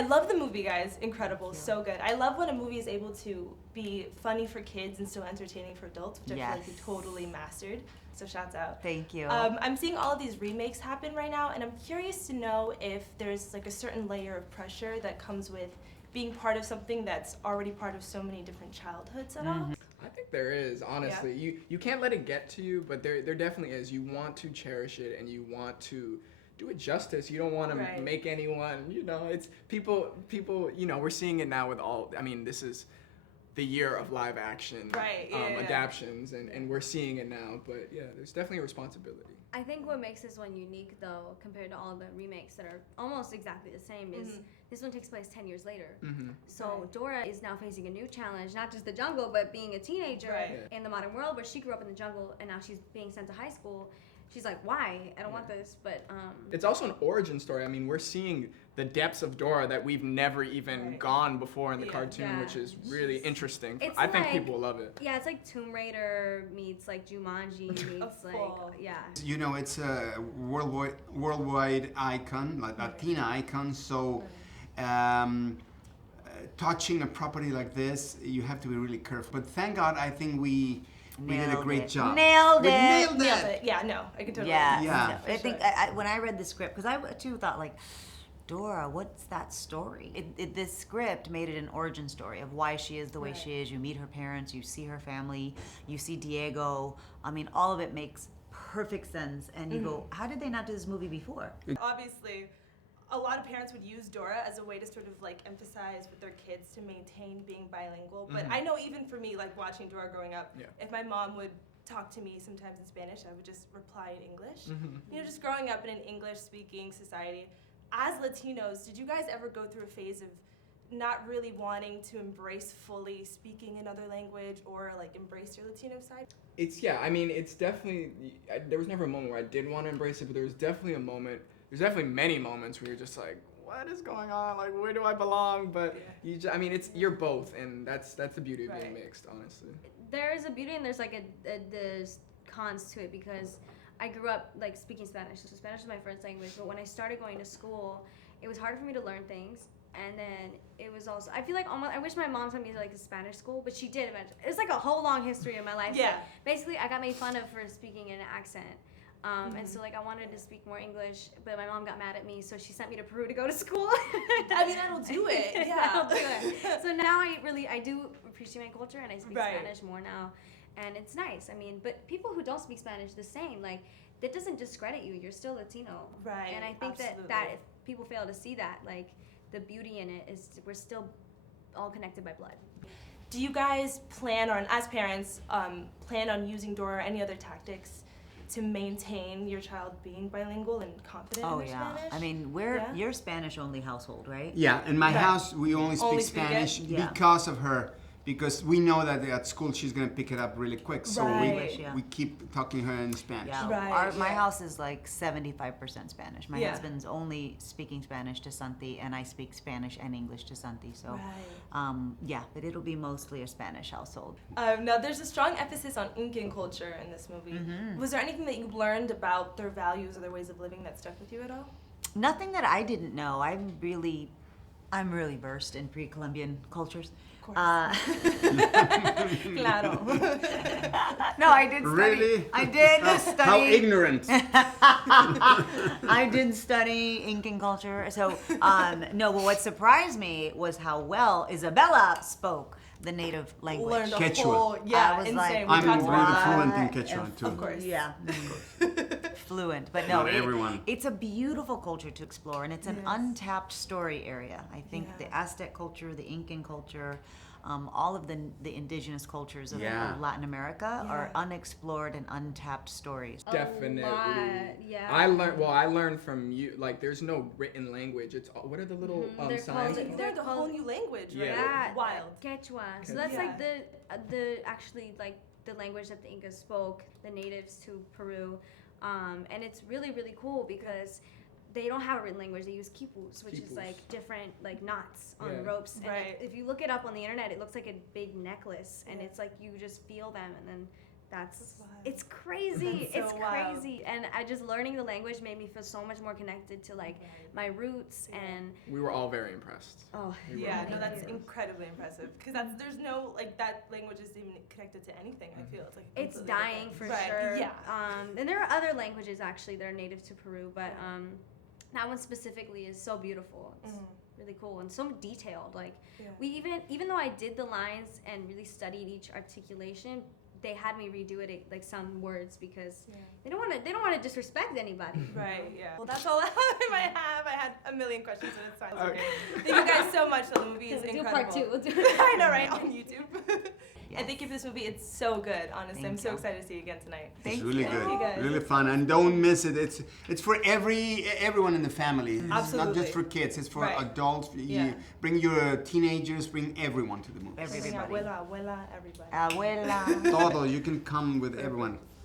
I love the movie, guys. Incredible, so good. I love when a movie is able to be funny for kids and still entertaining for adults, which I feel like you totally mastered. So shouts out. Thank you. I'm seeing all of these remakes happen right now, and I'm curious to know if there's like a certain layer of pressure that comes with being part of something that's already part of so many different childhoods at all. I think there is, honestly. Yeah. You can't let it get to you, but there definitely is. You want to cherish it and you want to do it justice. You don't want to make anyone, it's people, we're seeing it now with this is the year of live action adaptions, and we're seeing it now, but yeah, there's definitely a responsibility. I think what makes this one unique, though, compared to all the remakes that are almost exactly the same, is this one takes place 10 years later. So Dora is now facing a new challenge, not just the jungle, but being a teenager in the modern world, where she grew up in the jungle and now she's being sent to high school. She's like, why? I don't want this, but... It's also an origin story. I mean, we're seeing the depths of Dora that we've never even gone before in the cartoon, which is really interesting. I think people will love it. Yeah, it's like Tomb Raider meets like Jumanji meets It's a worldwide icon, like Latina icon, so touching a property like this, you have to be really careful. But thank God, I think we did a great job. Nailed it. Nailed it. Yeah, no, I can totally. Yeah. I think when I read the script, because I too thought like, Dora, what's that story? This script made it an origin story of why she is the way she is. You meet her parents, you see her family, you see Diego. I mean, all of it makes perfect sense. And you go, how did they not do this movie before? Obviously, a lot of parents would use Dora as a way to sort of like emphasize with their kids to maintain being bilingual. But I know even for me, like watching Dora growing up, if my mom would talk to me sometimes in Spanish, I would just reply in English. Just growing up in an English-speaking society. As Latinos, did you guys ever go through a phase of not really wanting to embrace fully speaking another language or like embrace your Latino side? It's definitely, there was never a moment where I did want to embrace it, but there's definitely many moments where you're just like, what is going on? Like, where do I belong? But you're both, and that's the beauty of being mixed, honestly. There is a beauty and there's like there's cons to it, because I grew up like speaking Spanish, so Spanish is my first language, but when I started going to school, it was harder for me to learn things. And then it was also, I feel like I wish my mom sent me to like a Spanish school, but she did eventually. It's like a whole long history in my life. Yeah. So basically, I got made fun of for speaking in an accent. And so like I wanted to speak more English, but my mom got mad at me, so she sent me to Peru to go to school. I mean, that'll do it. Yeah. That'll do it. So now I do appreciate my culture, and I speak Spanish more now. And it's nice. I mean, but people who don't speak Spanish, the same. Like, that doesn't discredit you. You're still Latino. Right. And I think that if people fail to see that, like, the beauty in it is we're still all connected by blood. Do you guys plan on, as parents, plan on using Dora or any other tactics to maintain your child being bilingual and confident in their Spanish? I mean, you're Spanish-only household, right? Yeah, in my house, we only speak Spanish because of her. Because we know that at school she's gonna pick it up really quick, so we keep talking to her in Spanish. Yeah, my house is like 75% Spanish. My husband's only speaking Spanish to Santi, and I speak Spanish and English to Santi. So, but it'll be mostly a Spanish household. Now, there's a strong emphasis on Incan culture in this movie. Was there anything that you learned about their values or their ways of living that stuck with you at all? Nothing that I didn't know. I'm really versed in pre-Columbian cultures. Of course. Claro. No, I did study. Really? I did study. How ignorant. I did study Incan culture. So, no, but what surprised me was how well Isabela spoke the native language. Learned a Quechua. whole, insane. Like, I'm really fluent in Quechua too. Of course. Yeah. Fluent. But no, Not everyone. It's a beautiful culture to explore, and it's an untapped story area. I think the Aztec culture, the Incan culture, all of the indigenous cultures of Latin America are unexplored and untapped stories. Definitely. Yeah. I learned from you, like, there's no written language. It's what are the little signs? You learned a whole new language, right? Yeah. Wild. Quechua. So that's like the actually like the language that the Incas spoke, the natives to Peru, and it's really, really cool because they don't have a written language. They use quipus, which is like different like knots on ropes. And if you look it up on the internet, it looks like a big necklace, and it's like you just feel them, and then It's crazy. That's so crazy. And I just learning the language made me feel so much more connected to like my roots and we were all very impressed. That's incredibly impressive because there's no like that language isn't even connected to anything. I feel it's like it's dying for sure. And there are other languages actually that are native to Peru, but that one specifically is so beautiful. It's really cool and so detailed. Like we even though I did the lines and really studied each articulation, they had me redo it like some words because they don't want to disrespect anybody. Right. Yeah. Well, that's all I have. I had a million questions, but it's fine. Okay. Thank you guys so much. The movie is incredible. Part 2. We'll do I know, right? On YouTube. And thank you for this movie. It's so good. Honestly, I'm so excited to see you again tonight. It's really good, really fun, and don't miss it. It's for everyone in the family. It's not just for kids. It's for adults. Bring your teenagers. Bring everyone to the movie. Everybody. Abuela, everybody. Abuela. Todo. You can come with everyone.